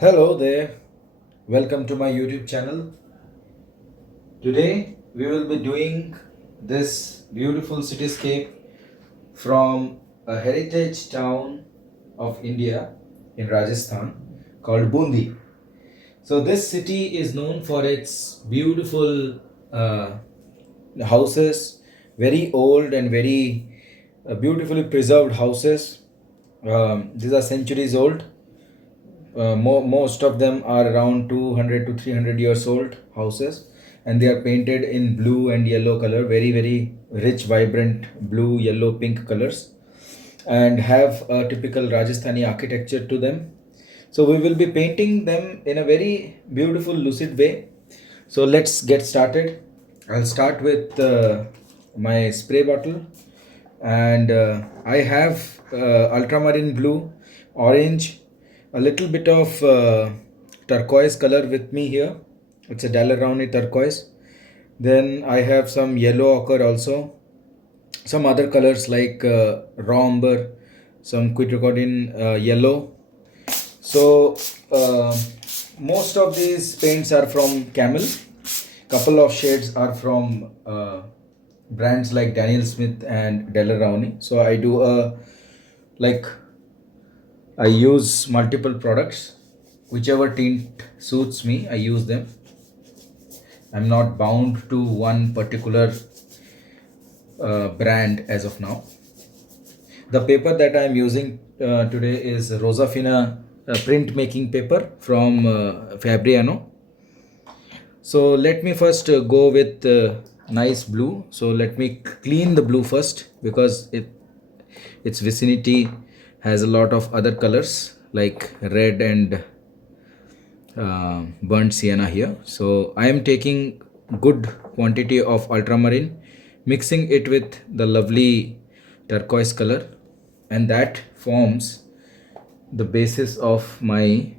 Hello there, welcome to my YouTube channel. Today we will be doing this beautiful cityscape from a heritage town of India in Rajasthan called Bundi. So, this city is known for its beautiful houses, very old and very beautifully preserved houses. These are centuries old. Most of them are around 200 to 300 years old houses, and they are painted in blue and yellow color, very rich, vibrant blue, yellow, pink colors, and have a typical Rajasthani architecture to them. So we will be painting them in a very beautiful, lucid way. So let's get started. I'll start with my spray bottle, and I have ultramarine blue, orange, a little bit of turquoise color with me here. It's a Dalarowni turquoise. Then I have some yellow ochre also, some other colors like raw umber, some quitridine yellow. So most of these paints are from Camel. Couple of shades are from brands like Daniel Smith and Dalarowni. So I do like I use multiple products. Whichever tint suits me, I use them. I'm not bound to one particular brand as of now. The paper that I'm using today is Rosafina printmaking paper from Fabriano. So let me first go with nice blue. So let me clean the blue first, because its vicinity has a lot of other colors like red and burnt sienna here. So I am taking good quantity of ultramarine, mixing it with the lovely turquoise color, and that forms the basis of my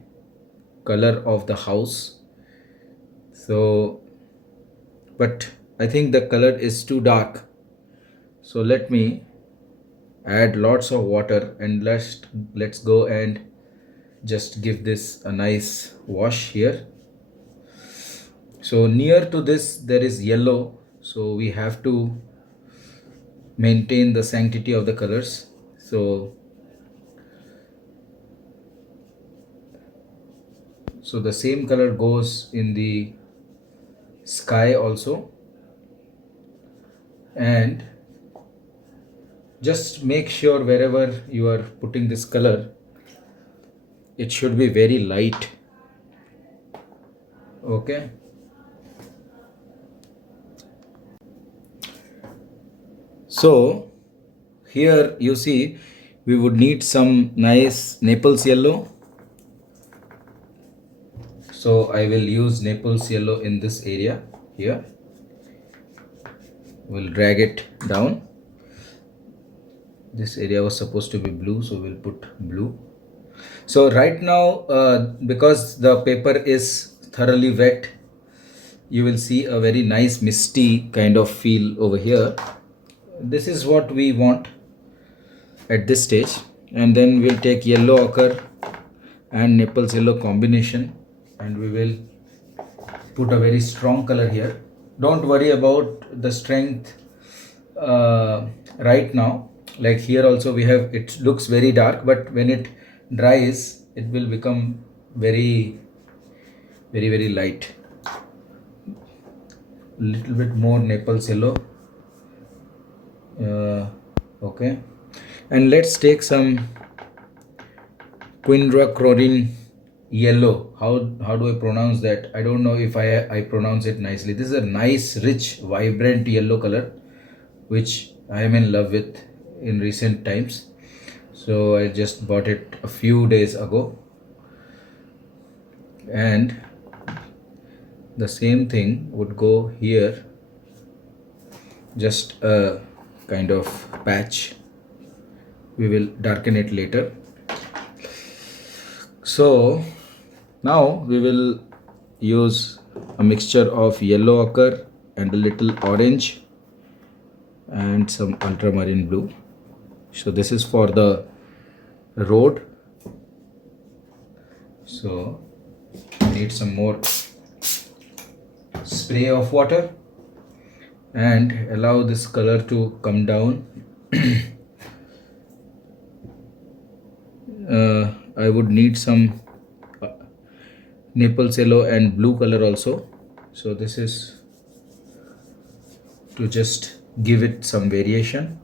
color of the house. So, but I think the color is too dark. So let me add lots of water, and let's go and just give this a nice wash here. So near to this there is yellow, so we have to maintain the sanctity of the colors. So the same color goes in the sky also, and just make sure wherever you are putting this color, it should be very light. Okay. So here you see we would need some nice Naples yellow. So I will use Naples yellow in this area here. We'll drag it down. This area was supposed to be blue, so we'll put blue. So right now, because the paper is thoroughly wet, you will see a very nice misty kind of feel over here. This is what we want at this stage. And then we'll take yellow ochre and Naples yellow combination, and we will put a very strong color here. Don't worry about the strength right now. Like here also we have, it looks very dark, but when it dries it will become very light. Little bit more Naples yellow. Okay, and let's take some quinacridine yellow. How do I pronounce that? I don't know if I pronounce it nicely. This is a nice, rich, vibrant yellow color which I am in love with in recent times. So I just bought it a few days ago, and the same thing would go here, just a kind of patch. We will darken it later. So now we will use a mixture of yellow ochre and a little orange and some ultramarine blue. So this is for the road. So need some more spray of water and allow this color to come down. I would need some Naples yellow and blue color also. So this is to just give it some variation.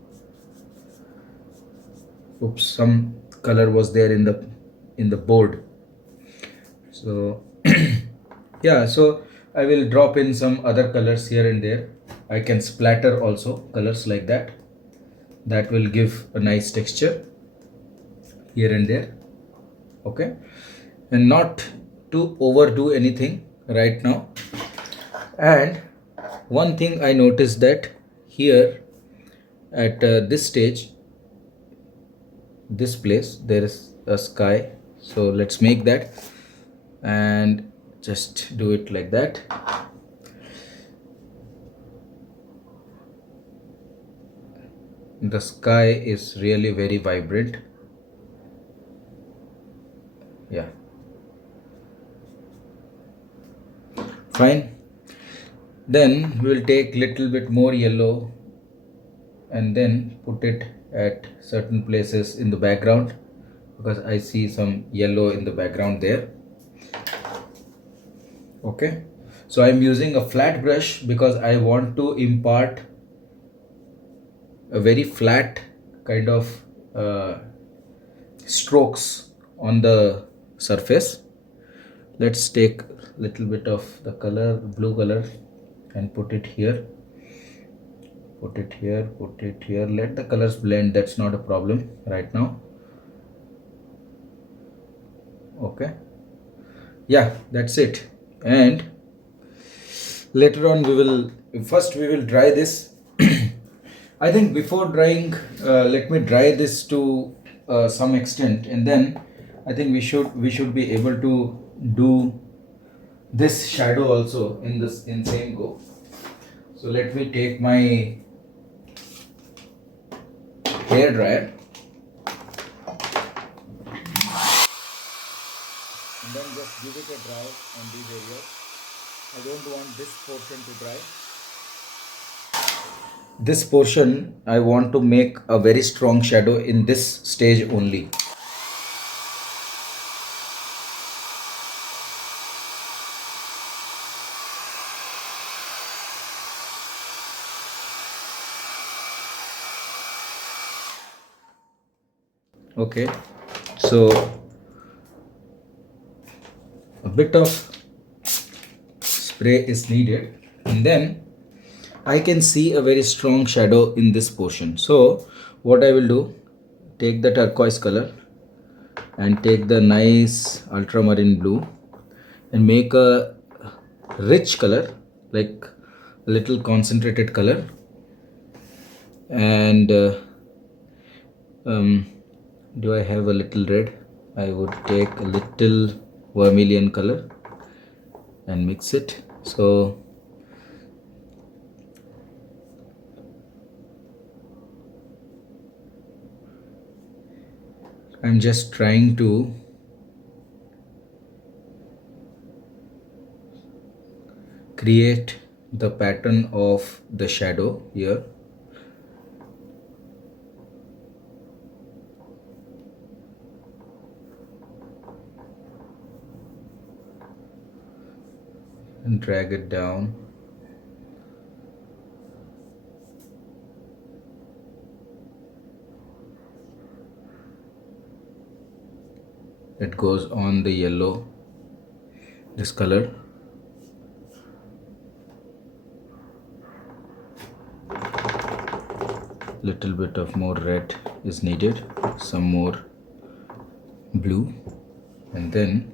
Oops, some color was there in the board. So yeah, so I will drop in some other colors here and there. I can splatter also colors like that. That will give a nice texture here and there. Okay, and not to overdo anything right now. And one thing I noticed that here at this stage, this place, there is a sky. So let's make that and just do it like that. The sky is really very vibrant. Yeah, fine. Then we'll take little bit more yellow and then put it at certain places in the background, because I see some yellow in the background there. Okay, so I'm using a flat brush because I want to impart a very flat kind of strokes on the surface. Let's take a little bit of the color, blue color, and put it here, put it here, put it here. Let the colors blend, that's not a problem right now. Okay, yeah, that's it. And later on we will dry this. I think before drying, let me dry this to some extent, and then I think we should be able to do this shadow also in same go. So let me take my hair dryer and then just give it a dry on these areas. I don't want this portion to dry. This portion I want to make a very strong shadow in this stage only. Okay, so a bit of spray is needed, and then I can see a very strong shadow in this portion. So what I will do, take the turquoise color and take the nice ultramarine blue and make a rich color, like a little concentrated color. And do I have a little red? I would take a little vermilion color and mix it. So I'm just trying to create the pattern of the shadow here. And drag it down. It goes on the yellow, this color. Little bit of more red is needed, some more blue, and then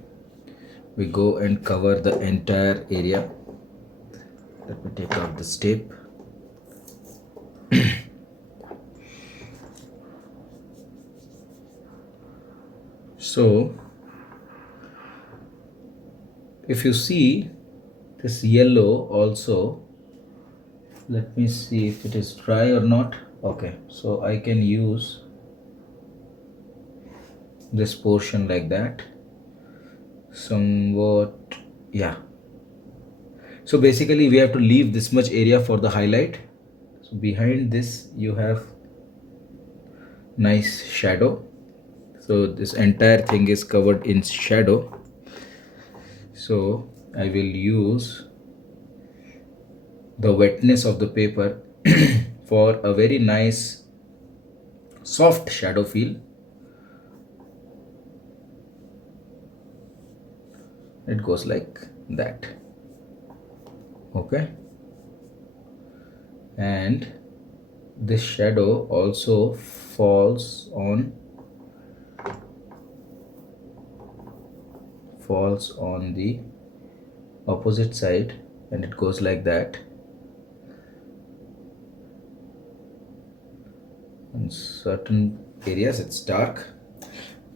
we go and cover the entire area. Let me take out this tape. So if you see this yellow also, let me see if it is dry or not. Okay, so I can use this portion like that, somewhat Yeah, so basically we have to leave this much area for the highlight. So behind this you have nice shadow. So this entire thing is covered in shadow. So I will use the wetness of the paper for a very nice soft shadow feel. It goes like that. Okay, and this shadow also falls on the opposite side, and it goes like that. In certain areas it's dark.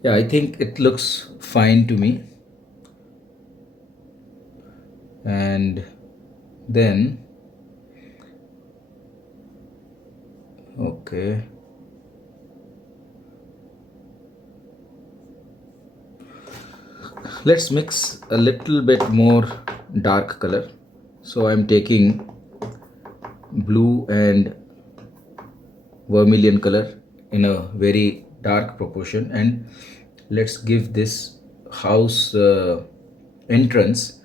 Yeah, I think it looks fine to me. And then okay, let's mix a little bit more dark color. So I'm taking blue and vermilion color in a very dark proportion, and let's give this house entrance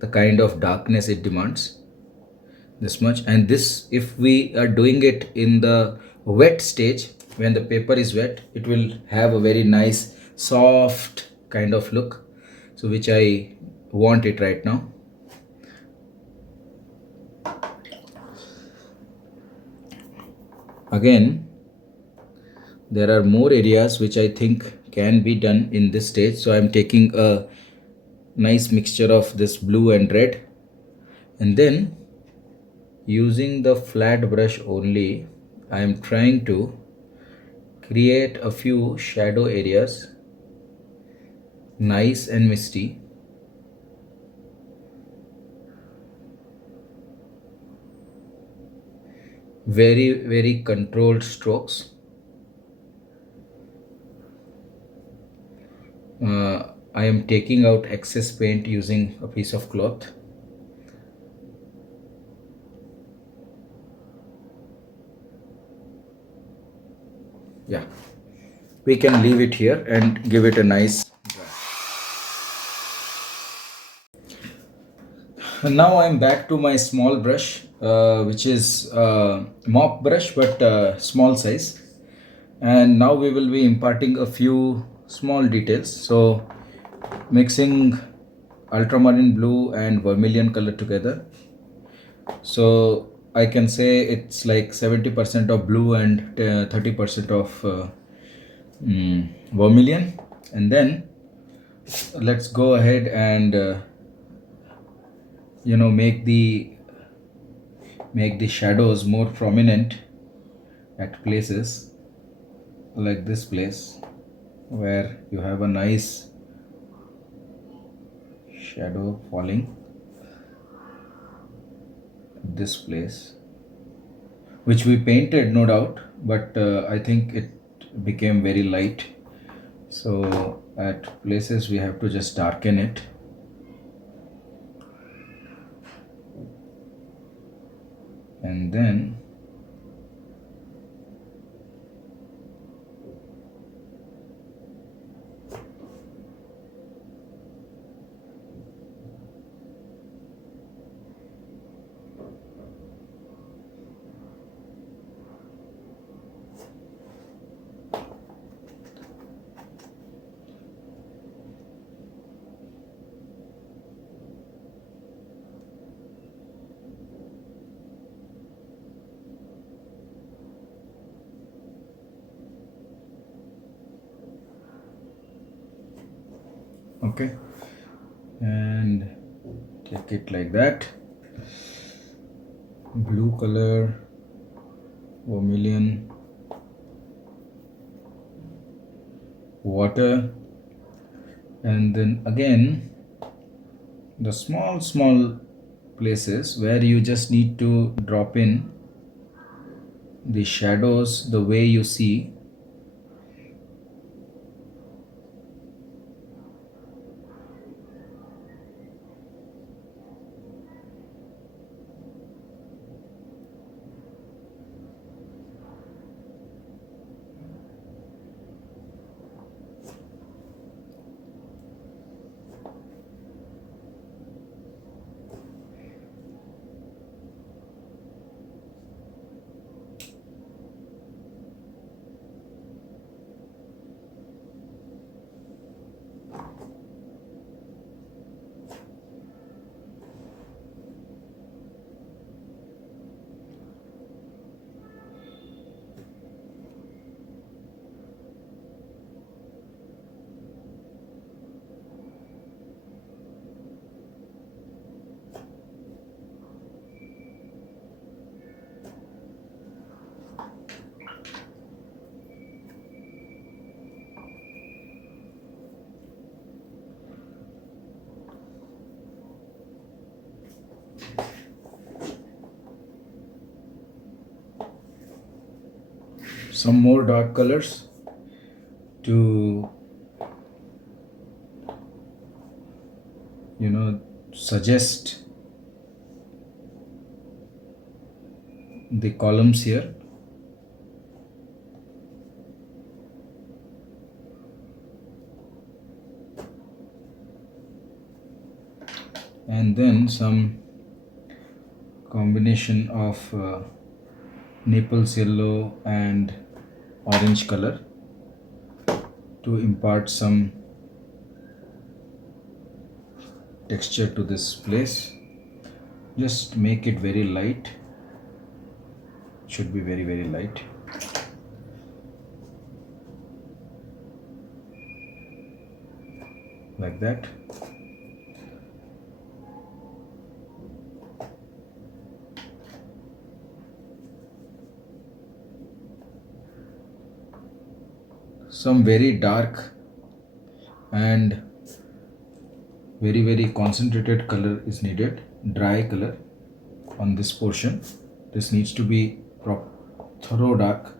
the kind of darkness it demands, this much. And this, if we are doing it in the wet stage, when the paper is wet, it will have a very nice soft kind of look, so which I want it right now. Again, there are more areas which I think can be done in this stage. So I'm taking a nice mixture of this blue and red, and then using the flat brush only, I am trying to create a few shadow areas, nice and misty. Very controlled strokes. I am taking out excess paint using a piece of cloth. Yeah, we can leave it here and give it a nice dry. And now I'm back to my small brush, which is mop brush, but small size. And now we will be imparting a few small details. So mixing ultramarine blue and vermilion color together. So I can say it's like 70% of blue and 30% of vermilion. And then let's go ahead and make the shadows more prominent at places like this place, where you have a nice shadow falling at this place, which we painted, no doubt, but I think it became very light. So at places we have to just darken it. And then okay, and take it like that. Blue color, vermilion, water, and then again the small places where you just need to drop in the shadows the way you see. some more dark colors to suggest the columns here. And then some combination of Naples yellow and orange color to impart some texture to this place. Just make it very light. It should be very, very light. Like that. Some very dark and very, very concentrated color is needed, dry color on this portion. This needs to be thorough dark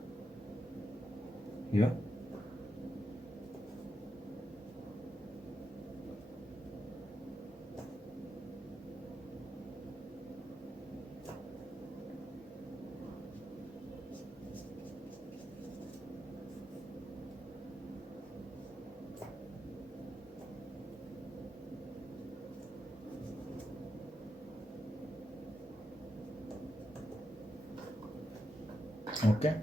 here. Okay.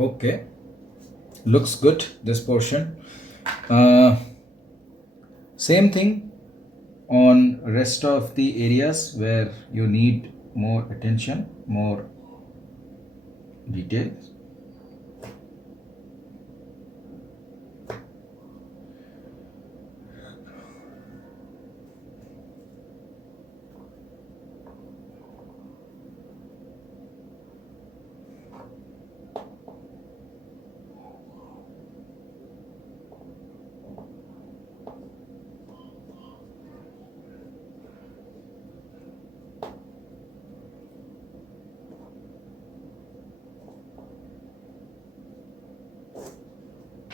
Okay, looks good, this portion. Same thing on rest of the areas where you need more attention, more details.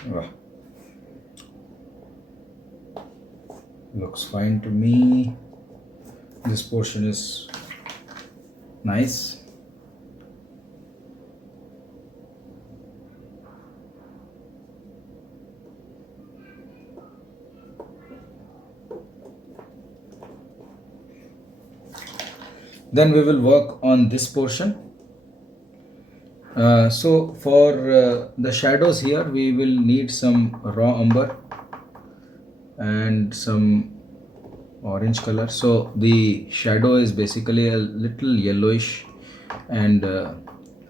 Wow. Looks fine to me. This portion is nice. Then we will work on this portion. So for the shadows here, we will need some raw umber and some orange color. So the shadow is basically a little yellowish and a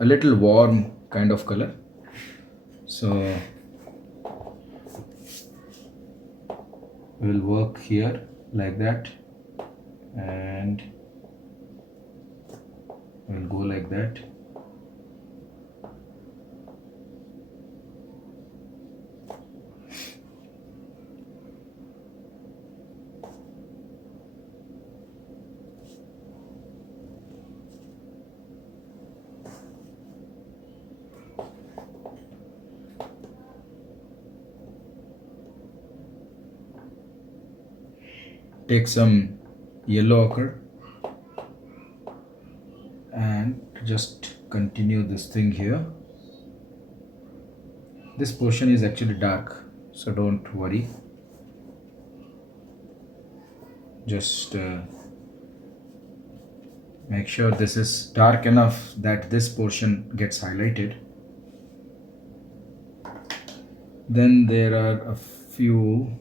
little warm kind of color. So we'll work here like that, and we'll go like that. Take some yellow ochre and just continue this thing here. This portion is actually dark, so don't worry. Just make sure this is dark enough that this portion gets highlighted. Then there are a few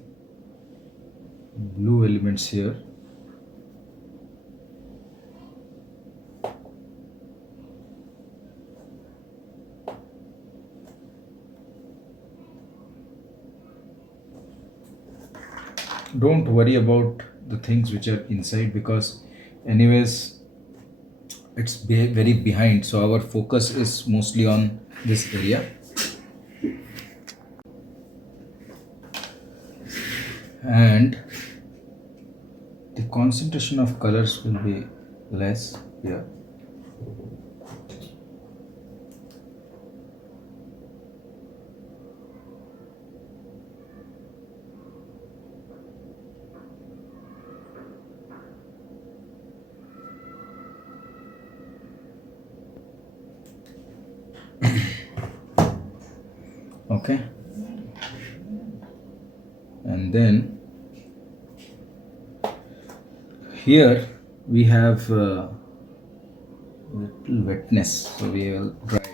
blue elements here. Don't worry about the things which are inside, because anyways it's very behind, so our focus is mostly on this area. And the concentration of colors will be less here. Okay, and then here we have little wetness, so we will dry it.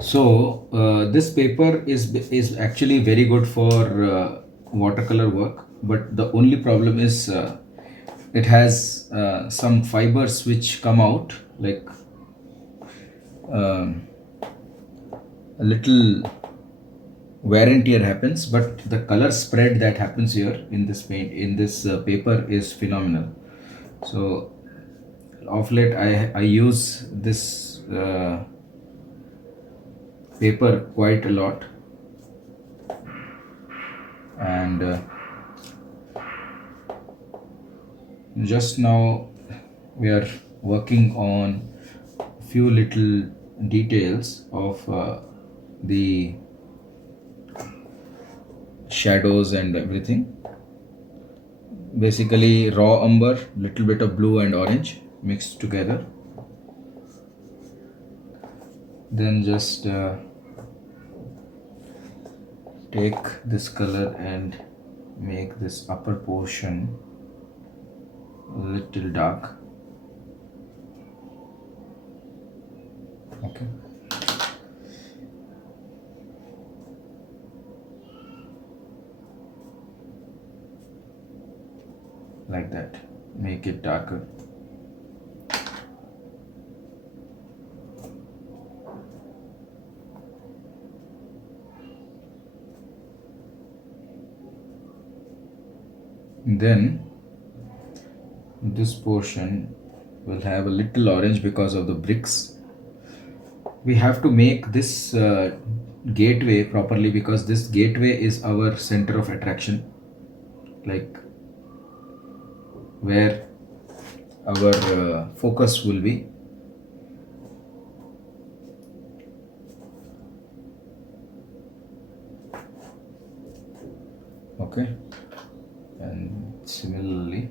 So this paper is actually very good for watercolor work, but the only problem is it has some fibers which come out, like um a little wear and tear happens, but the color spread that happens here in this paint, in this paper, is phenomenal. So of late I use this paper quite a lot, and just now we are working on a few little details of the shadows and everything. Basically raw umber, little bit of blue and orange mixed together. Then just take this color and make this upper portion a little dark. Okay. Like that, make it darker. Then this portion will have a little orange because of the bricks. We have to make this gateway properly, because this gateway is our center of attraction, like where our focus will be. Okay, and similarly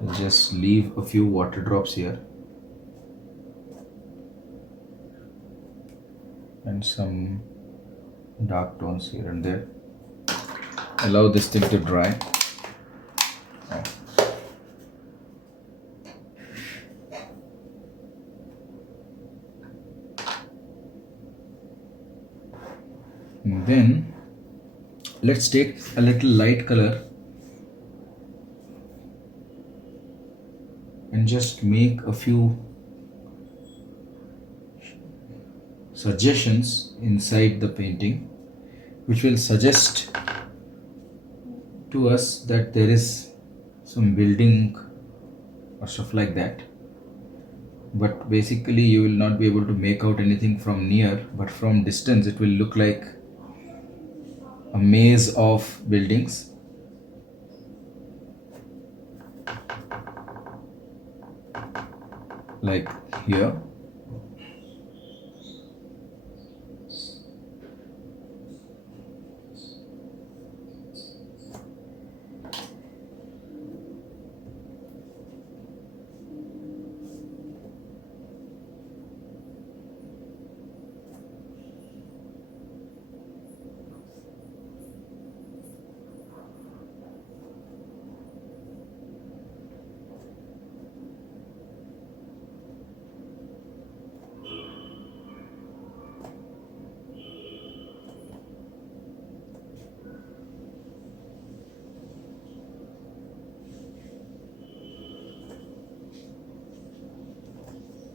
we'll just leave a few water drops here and some dark tones here and there. Allow this thing to dry. And then let's take a little light color and just make a few suggestions inside the painting, which will suggest to us that there is some building or stuff like that. but basically you will not be able to make out anything from near, but from distance it will look like a maze of buildings. Like here.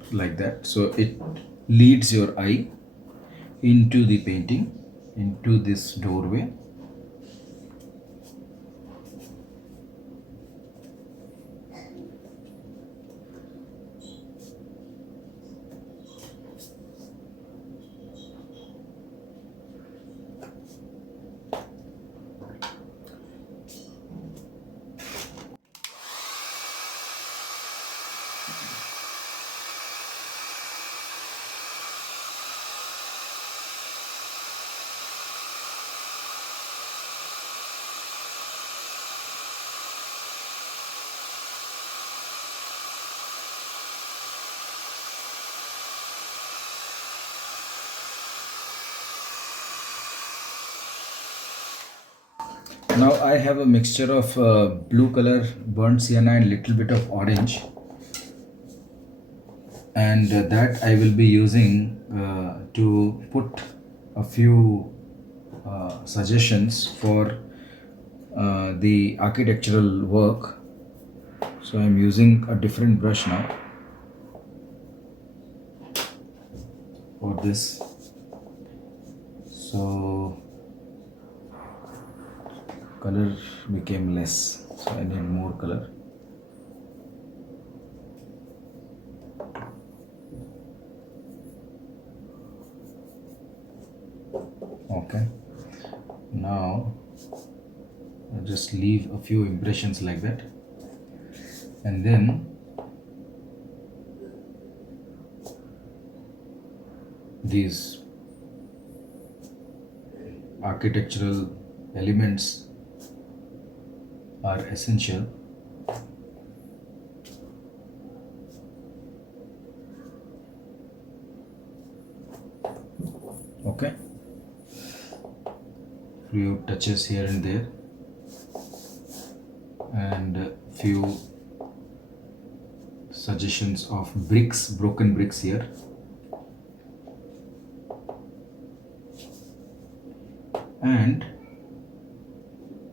Like that. So it leads your eye into the painting, into this doorway. Now I have a mixture of blue color, burnt sienna and little bit of orange, and that I will be using to put a few suggestions for the architectural work. So I'm using a different brush now for this. So color became less, so I need more color. Okay, now I'll just leave a few impressions like that, and then these architectural elements are essential. Okay, few touches here and there, and a few suggestions of bricks, broken bricks here. And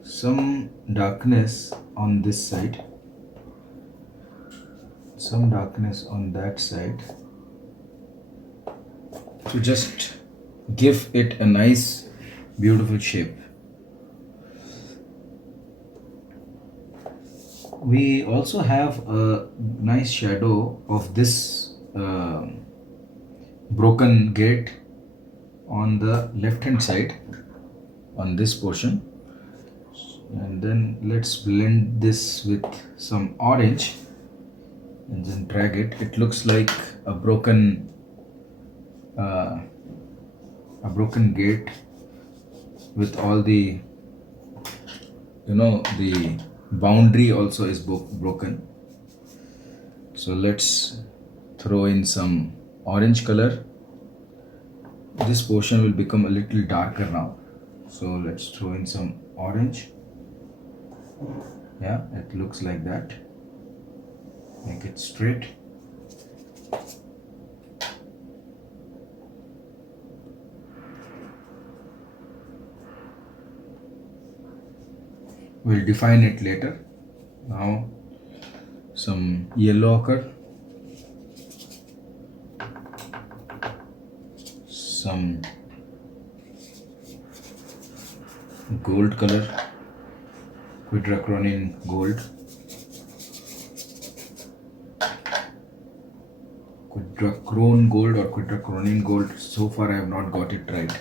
some darkness on this side, some darkness on that side, to just give it a nice beautiful shape. We also have a nice shadow of this broken gate on the left hand side, on this portion, and then let's blend this with some orange and then drag it. It looks like a broken gate with all the, the boundary also is broken. So let's throw in some orange color. This portion will become a little darker now, so let's throw in some orange. Yeah, it looks like that. Make it straight. We'll define it later. Now some yellow ochre, some gold color, quadracronin gold, quadrochrome gold or quadrochrome gold. So far I have not got it right.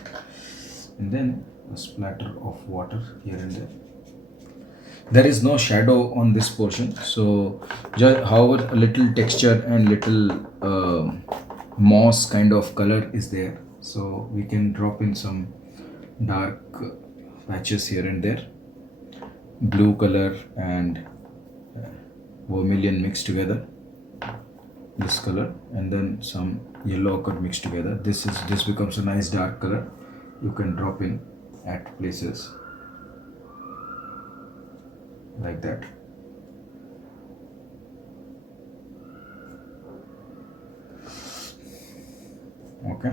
And then a splatter of water here and there. There is no shadow on this portion, so however a little texture and little moss kind of color is there, so we can drop in some dark patches here and there, blue color and vermilion mixed together, this color, and then some yellow ochre mixed together. This becomes a nice dark color. You can drop in at places like that. Okay.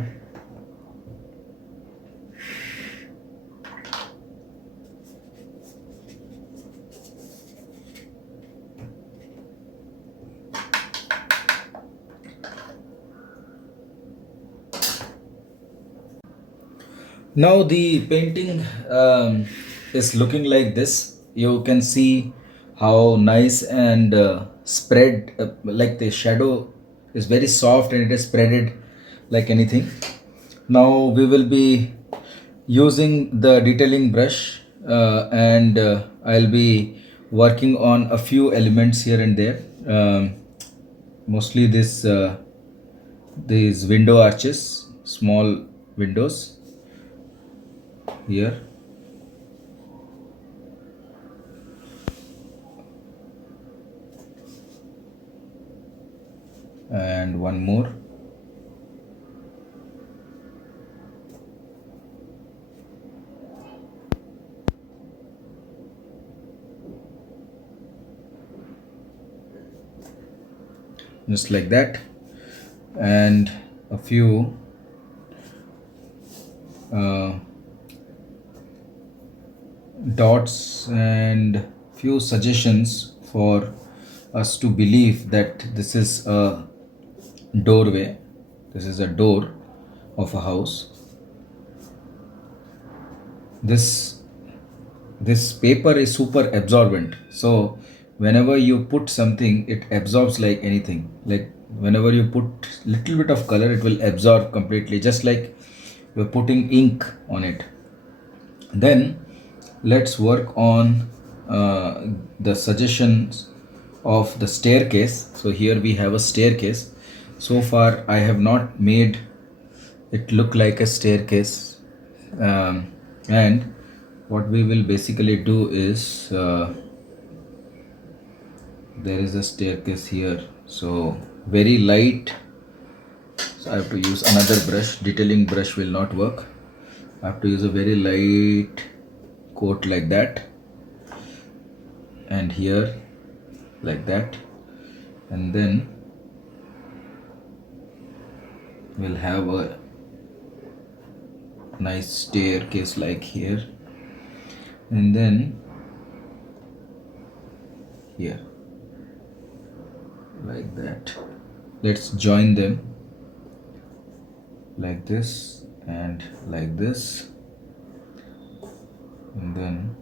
Now the painting is looking like this. You can see how nice and spread, like the shadow is very soft and it is spreaded like anything. Now we will be using the detailing brush, and I'll be working on a few elements here and there. Mostly these window arches, small windows here, and one more, just like that, and a few dots and few suggestions for us to believe that this is a doorway, this is a door of a house. This paper is super absorbent, so whenever you put something, it absorbs like anything. Like whenever you put little bit of color, it will absorb completely, just like you're putting ink on it. Then let's work on the suggestions of the staircase. So here we have a staircase. So far I have not made it look like a staircase, and what we will basically do is, there is a staircase here, so very light. So I have to use another brush. Detailing brush will not work. I have to use a very light coat like that, and here like that, and then we'll have a nice staircase like here, and then here like that. Let's join them like this and like this, and then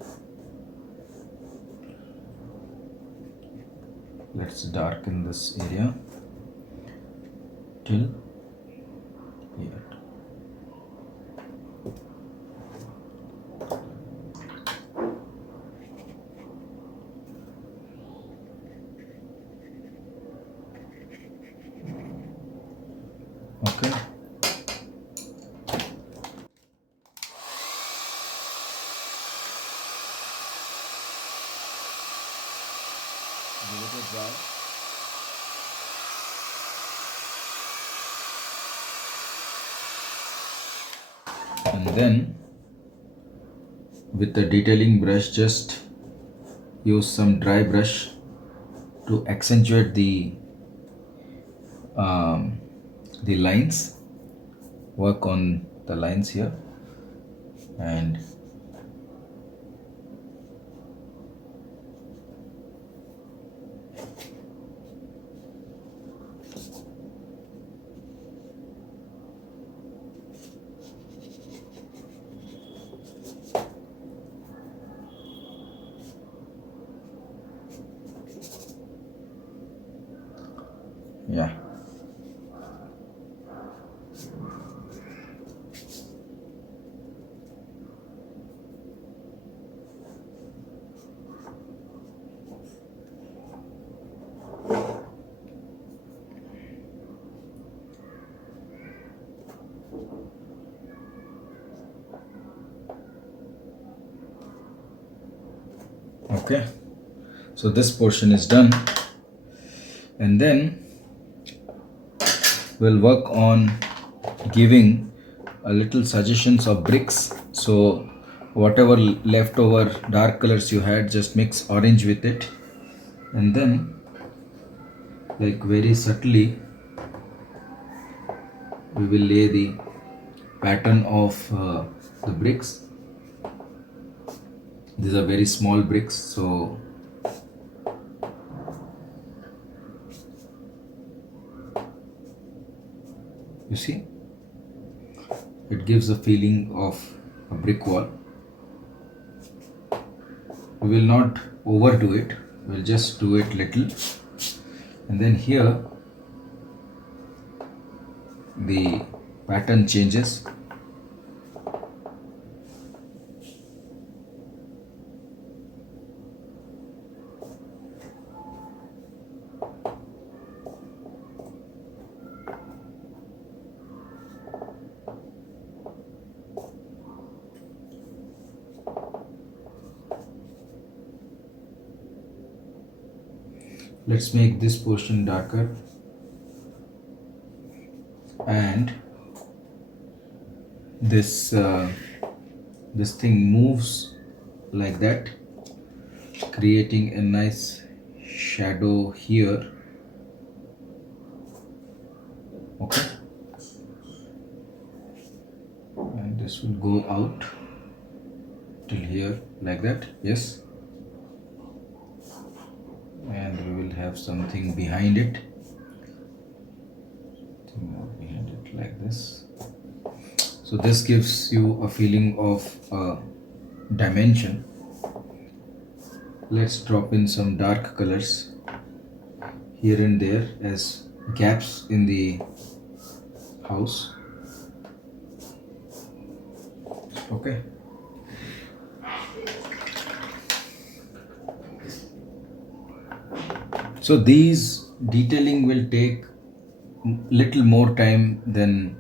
let's darken this area till here. Okay. Give it a try. And then with the detailing brush, just use some dry brush to accentuate the lines. Work on the lines here, and yeah, Okay, so this portion is done, and then we'll work on giving a little suggestions of bricks. So whatever leftover dark colors you had, just mix orange with it, and then like very subtly we will lay the pattern of the bricks. These are very small bricks, so you see it gives a feeling of a brick wall. We will not overdo it, we'll just do it little, and then here the pattern changes. Let's make this portion darker, and this this thing moves like that, creating a nice shadow here. Okay, and this will go out till here like that. Yes, and we will have something behind it, like this. So this gives you a feeling of dimension. Let's drop in some dark colors here and there as gaps in the house. Okay, so these detailing will take little more time than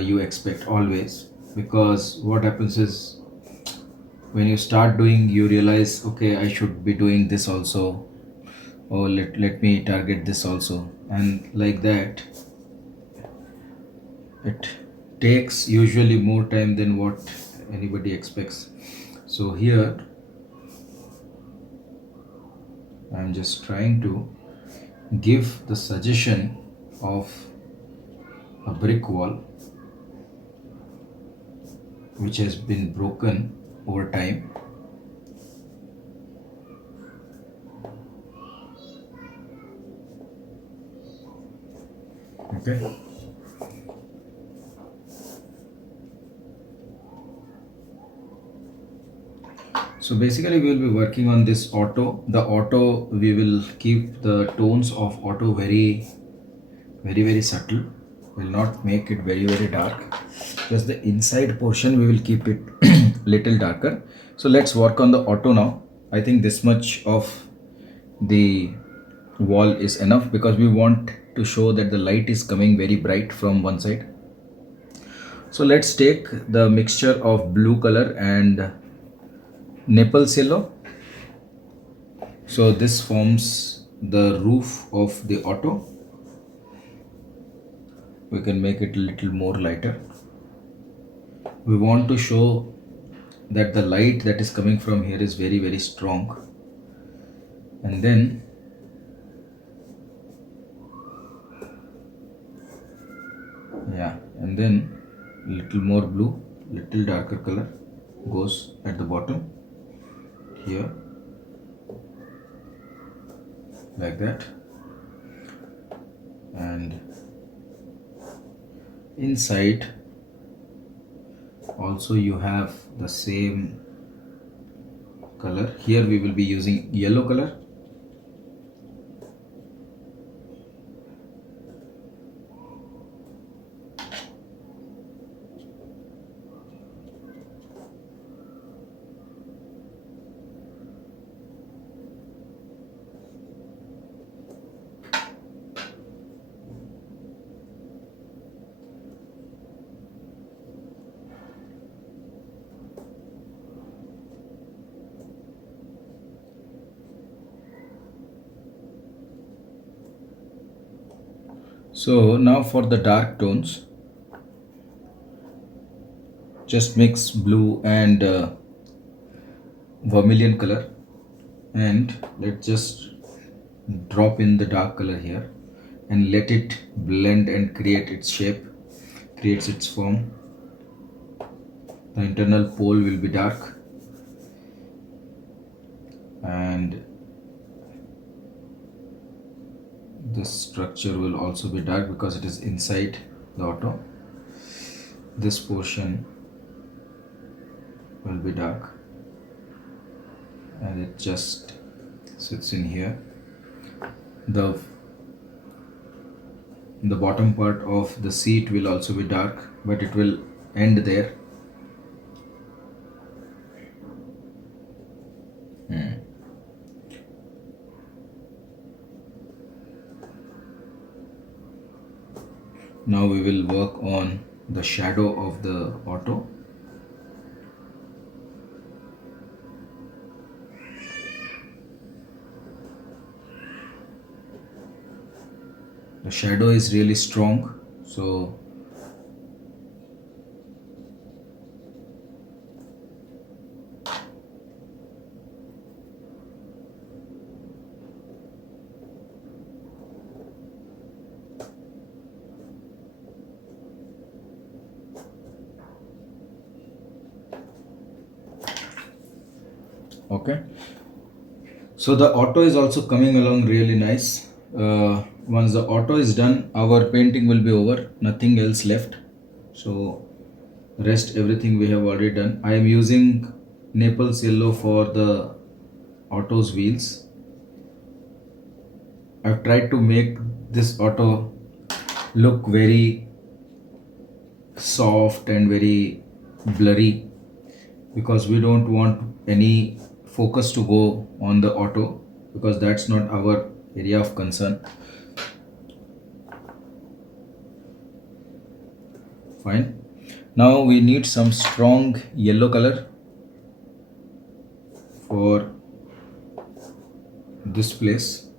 you expect always, because what happens is when you start doing, you realize, okay, I should be doing this also, or let me target this also, and like that it takes usually more time than what anybody expects. So here I'm just trying to give the suggestion of a brick wall which has been broken over time. Okay, so basically we will be working on this auto. The auto, we will keep the tones of auto very subtle. Will not make it very dark. Just the inside portion we will keep it little darker. So let's work on the auto now. I think this much of the wall is enough, because we want to show that the light is coming very bright from one side. So let's take the mixture of blue color and Naples yellow. So this forms the roof of the auto. We can make it a little more lighter. We want to show that the light that is coming from here is very strong. And then yeah, and then little more blue, little darker color goes at the bottom here, like that. And inside also you have the same color. Here we will be using yellow color. So now for the dark tones, just mix blue and vermilion color, and let's just drop in the dark color here and let it blend and create its shape, creates its form. The internal pole will be dark and this structure will also be dark because it is inside the auto. This portion will be dark and it just sits in here. The bottom part of the seat will also be dark, but it will end there. Now we will work on the shadow of the auto. The shadow is really strong, so okay. So the auto is also coming along really nice. Once the auto is done, our painting will be over, nothing else left. So rest everything we have already done. I am using Naples yellow for the auto's wheels. I've tried to make this auto look very soft and very blurry because we don't want any focus to go on the auto because that's not our area of concern. Fine. Now we need some strong yellow color for this place.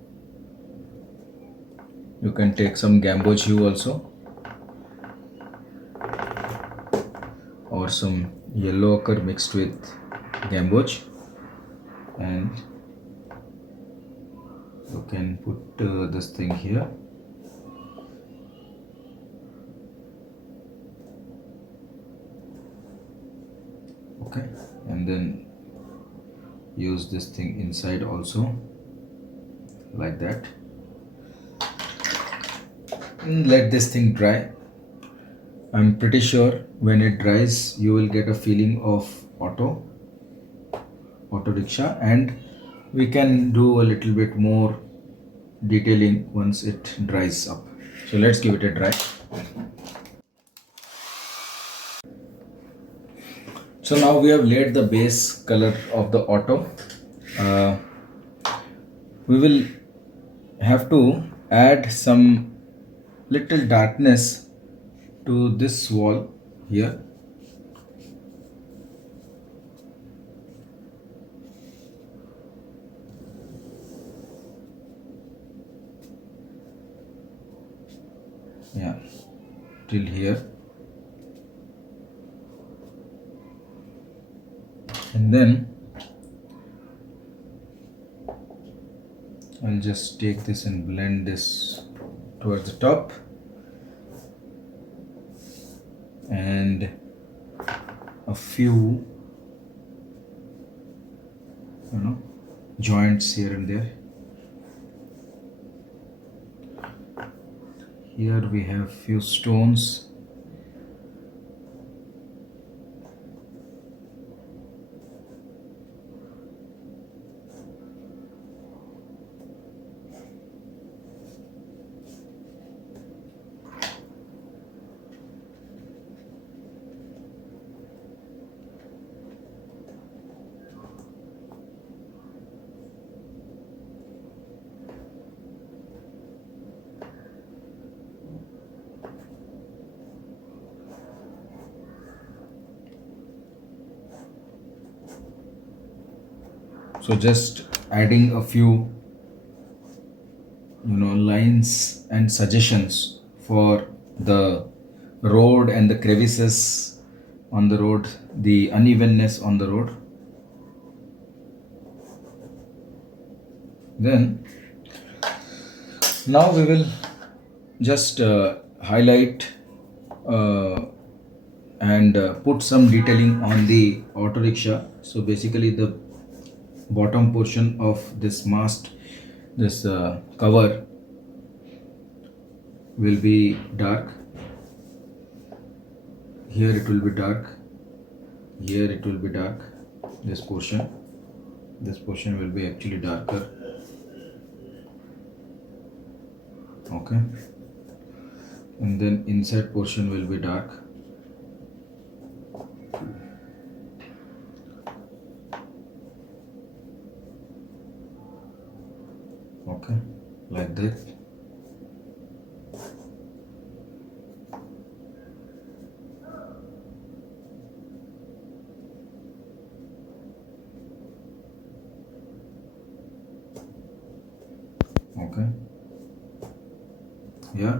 You can take some gamboge hue also or some yellow ochre mixed with gamboge, and you can put this thing here. Okay, and then use this thing inside also like that, and let this thing dry. I'm pretty sure when it dries you will get a feeling of auto rickshaw, and we can do a little bit more detailing once it dries up. So let's give it a dry. So now we have laid the base color of the auto. We will have to add some little darkness to this wall here. Yeah, till here. And then I'll just take this and blend this towards the top, and a few joints here and there. Here we have few stones. So just adding a few lines and suggestions for the road and the crevices on the road, the unevenness on the road. Then now we will just highlight and put some detailing on the auto rickshaw. So basically the bottom portion of this mast, this cover will be dark. Here it will be dark, here it will be dark. This portion will be actually darker. Okay, and then inside portion will be dark. Okay, like that. Okay, yeah.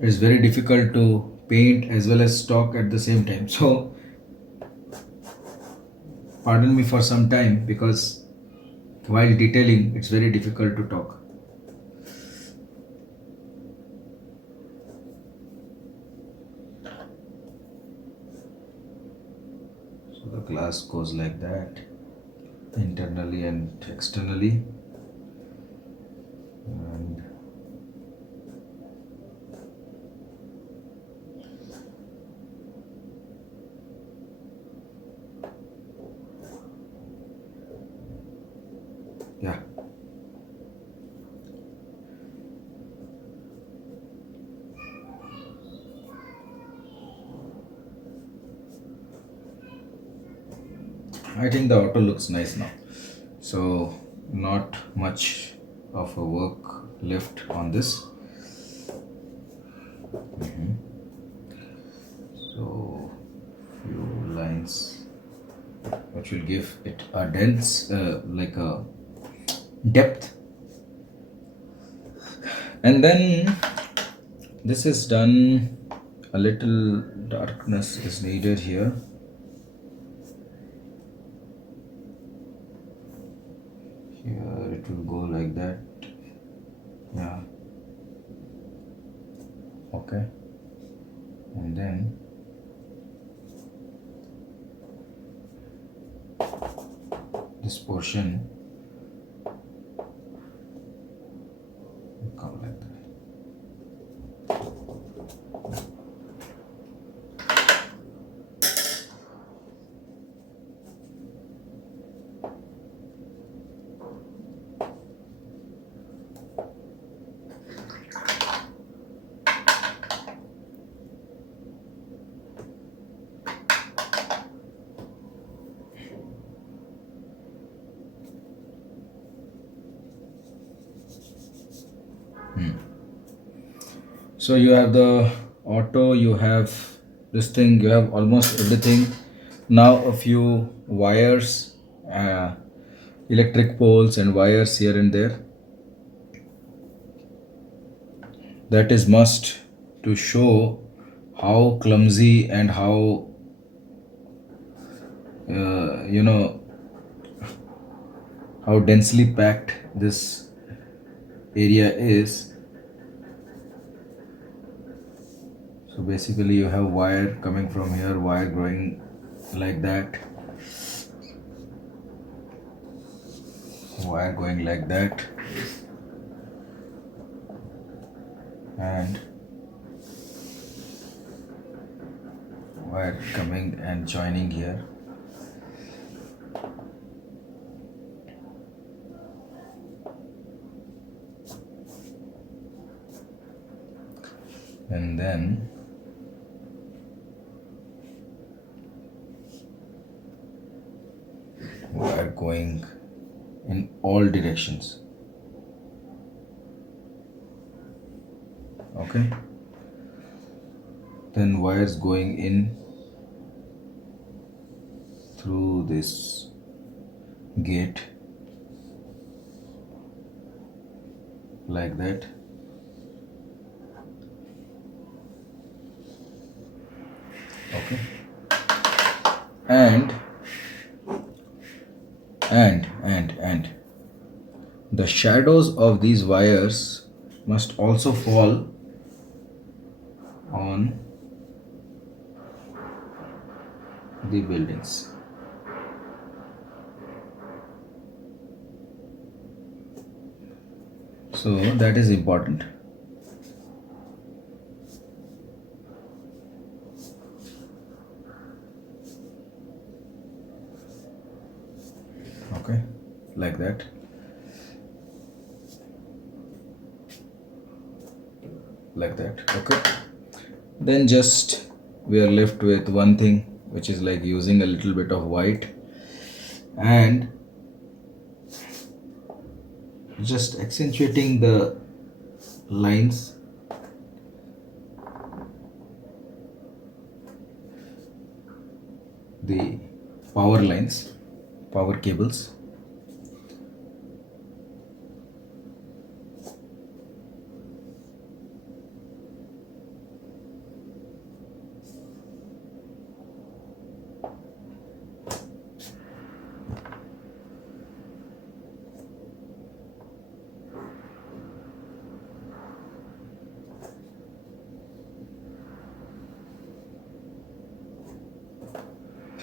It's very difficult to paint as well as talk at the same time. So pardon me for some time, because while detailing it's very difficult to talk. So the glass goes like that, internally and externally. And yeah, I think the auto looks nice now. So not much of a work left on this. So few lines which will give it a dense like a depth. And then this is done, a little darkness is needed here. Here it will go like that. Yeah, okay. And then this portion will come like that. So you have the auto, you have this thing, you have almost everything. Now a few wires, electric poles and wires here and there. That is must to show how clumsy and how how densely packed this area is. So basically you have wire coming from here, wire going like that, wire going like that, and wire coming and joining here. And then wire going in all directions. Okay, then wires going in through this gate like that. Okay, and the shadows of these wires must also fall on the buildings. So that is important. Okay, like that. Like that. Okay, then just we are left with one thing, which is like using a little bit of white and just accentuating the lines, the power lines, power cables.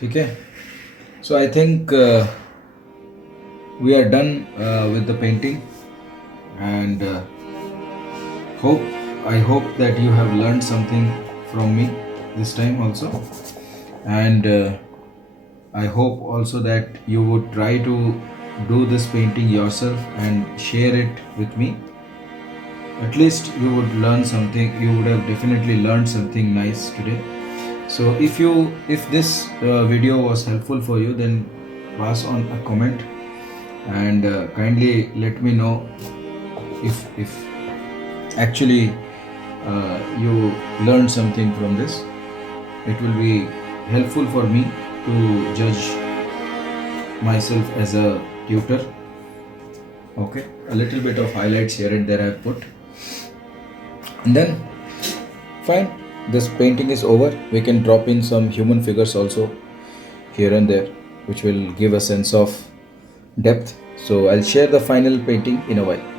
Okay, so I think we are done with the painting, and I hope that you have learned something from me this time also, and I hope also that you would try to do this painting yourself and share it with me. At least you would learn something. You would have definitely learned something nice today. So if this video was helpful for you, then pass on a comment and kindly let me know if actually you learned something from this. It will be helpful for me to judge myself as a tutor. Okay, a little bit of highlights here and there I have put, and then fine, this painting is over. We can drop in some human figures also here and there, which will give a sense of depth. So I'll share the final painting in a while.